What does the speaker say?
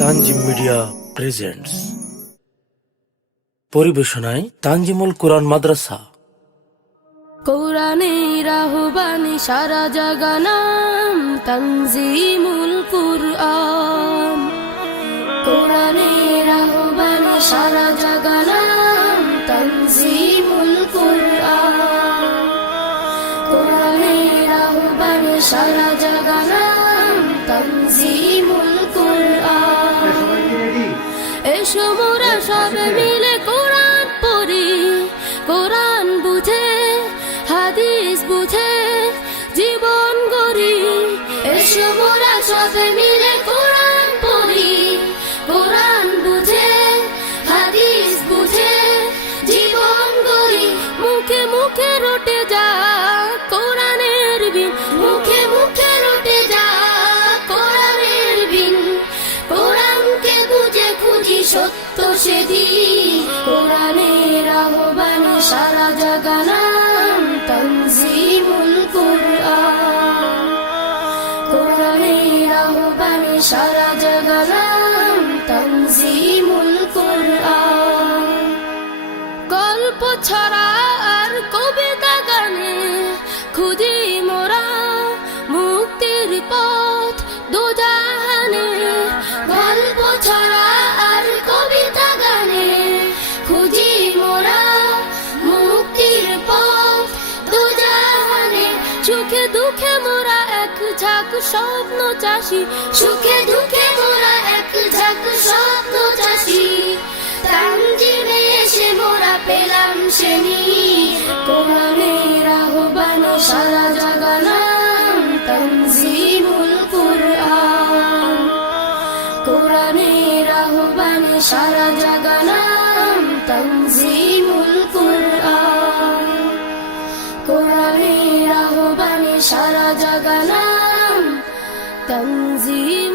Tanzim media presents পরিবেশনায় Tanjimul কোরআন মাদ্রাসা। কোরআনের আহ্বানে সারা জাগানাম তানজিমুল কুরআন। কোরআনের আহ্বানে সারা জাগানাম তানজিমুল কুরআন। কোরআনের আহ্বানে সারা জাগানাম তানজিমুল কুরআন। এসো মোরা সবে মিলে কোরআন পড়ি, কোরআন বুঝে হাদিস বুঝে জীবন গড়ি। এসো মোরা সবে মিলে কোরআন পড়ি, কোরআন বুঝে হাদিস বুঝে জীবন গড়ি। মুখে মুখে রটে যা কোরআনের বিন, মুখে মুখে রটে যা কোরআনের বিন। কোরআনকে বুঝে খুঁজি সত্য সেদিন। কোরআনের আহ্বানে সারা জাগানাম তানজিমুল কুরআন। কোরআনের আহ্বানে সারা জাগানাম তানজিমুল কুরআন। গল্প ছড়া আর কবিতা গানে খুঁজি মোরা মুক্তির পথ দুজাহানে। গল্প ছড়া আর কবিতা গানে খুঁজি মোরা মুক্তির পথ দুজাহানে। সুখে দুঃখে মোরা এক ঝাঁক স্বপ্ন চাষি, সুখে দুঃখে মোরা এক ঝাঁক স্বপ্ন চাষি। তানজিমে এসে মোরা পেলাম শ্রেণী। কোরআনের আহ্বানে সারা জাগানাম তানজিমুল কুরআন। কোরআনের আহ্বানে সারা জাগানাম তানজিমুল কুরআন। কোরআনের আহ্বানে সারা জাগানাম তানজিমুল